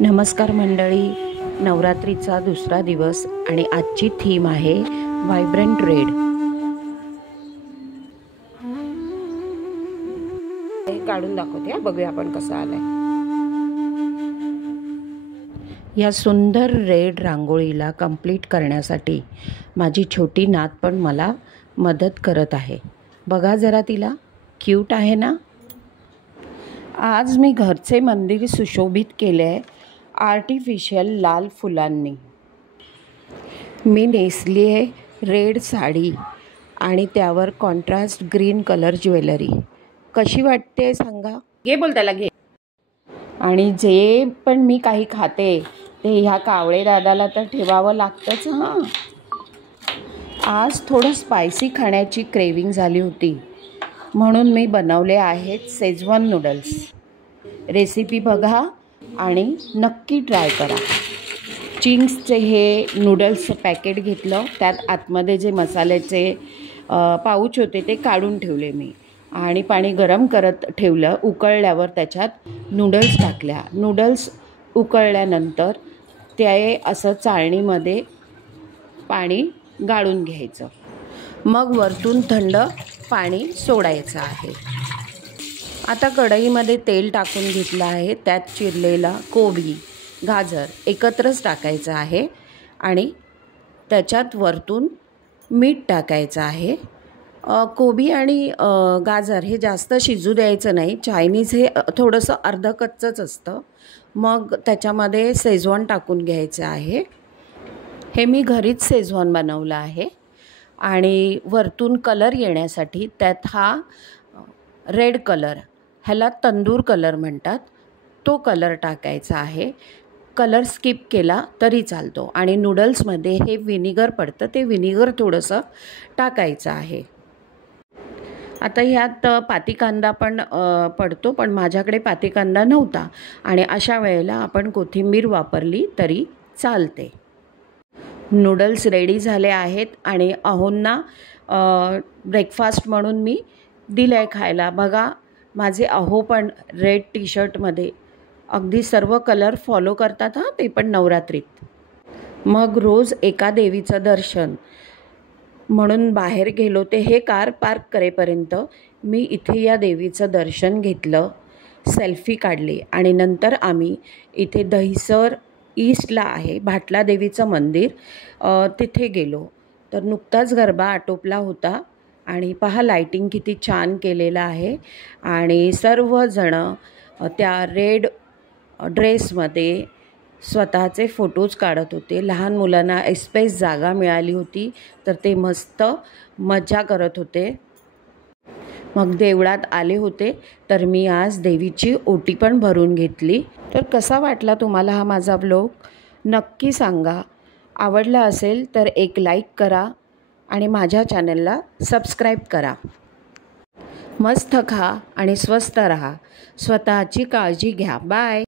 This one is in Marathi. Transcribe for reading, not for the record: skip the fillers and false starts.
नमस्कार मंडळी, नवरात्रीचा दुसरा दिवस आणि आजची थीम आहे व्हायब्रंट रेड। हे काढून दाखवते, बघूया आपण कसं आलंय। या सुंदर रेड रांगोळीला कंप्लीट करण्यासाठी माझी छोटी नात पण मला मदत करत आहे। बघा जरा तिला, क्यूट आहे ना। आज मी घरचे मंदिर सुशोभित केले आहे आर्टिफिशियल लाल फुलांनी। मी नेसली आहे रेड साडी आणि त्यावर कॉन्ट्रास्ट ग्रीन कलर ज्वेलरी। कशी वाटते सांगा? घे बोल त्याला, घे। आणि जे पण मी काही खाते ते ह्या कावळे दादाला तर ठेवावं लागतंच। हां, आज थोडं स्पायसी खाण्याची क्रेविंग झाली होती म्हणून मी बनवले आहेत शेजवान नूडल्स। रेसिपी बघा आणि नक्की ट्राय करा। चिंग्सचे हे नूडल्सचं पॅकेट घेतलं, त्यात आतमध्ये जे मसाल्याचे पाऊच होते ते काढून ठेवले मी आणि पाणी गरम करत ठेवलं। उकळल्यावर त्याच्यात नूडल्स टाकल्या। नूडल्स उकळल्यानंतर ते असं चाळणीमध्ये पाणी गाळून घ्यायचं, मग वरतून थंड पाणी सोडायचं आहे। आता कढईमध्ये तेल टाकून घेतलं आहे, त्यात चिरलेला कोबी गाजर एकत्रच टाकायचं आहे आणि त्याच्यात वरतून मीठ टाकायचं आहे। कोबी आणि गाजर हे जास्त शिजू द्यायचं नाही, चायनीज हे थोडंसं अर्ध कच्चंच असतं। मग त्याच्यामध्ये शेजवान टाकून घ्यायचं आहे। हे मी घरीच शेजवान बनवलं आहे आणि वरतून कलर येण्यासाठी त्यात हा रेड कलर, ह्याला तंदूर कलर म्हणतात, तो कलर टाकायचा आहे। कलर स्किप केला तरी चालतो आणि नूडल्समध्ये हे व्हिनेगर पडतं, ते व्हिनेगर थोडंसं टाकायचं आहे। आता ह्यात पातीकांदा पण पडतो, पण माझ्याकडे पातीकांदा नव्हता आणि अशा वेळेला आपण कोथिंबीर वापरली तरी चालते। नूडल्स रेडी झाले आहेत आणि अहोंना ब्रेकफास्ट म्हणून मी दिलं आहे खायला। बघा, माझे अहो पण रेड टी शर्टमध्ये अगदी सर्व कलर फॉलो करतात, हां, ते पण नवरात्रीत। मग रोज एका देवीचं दर्शन म्हणून बाहेर गेलो, ते हे कार पार्क करेपर्यंत मी इथे या देवीचं दर्शन घेतलं, सेल्फी काढली आणि नंतर आम्ही इथे दहिसर ईस्टला आहे भाटला देवीचं मंदिर, तिथे गेलो। तर नुकताच गरबा आटोपला होता आणि पहा लाईटिंग किती छान केलेलं आहे आणि सर्वजणं त्या रेड ड्रेसमध्ये स्वतःचे फोटोज काढत होते। लहान मुलांना स्पेस जागा मिळाली होती तर ते मस्त मजा करत होते। मग देवळात आले होते तर मी आज देवीची ओटी पण भरून घेतली। तर कसा वाटला तुम्हाला हा माझा व्लॉग? नक्की सांगा। आवडला असेल तर एक लाईक करा आणि माझ्या चॅनलला सबस्क्राईब करा। मस्त खा आणि स्वस्त रहा, स्वतःची काळजी घ्या। बाय।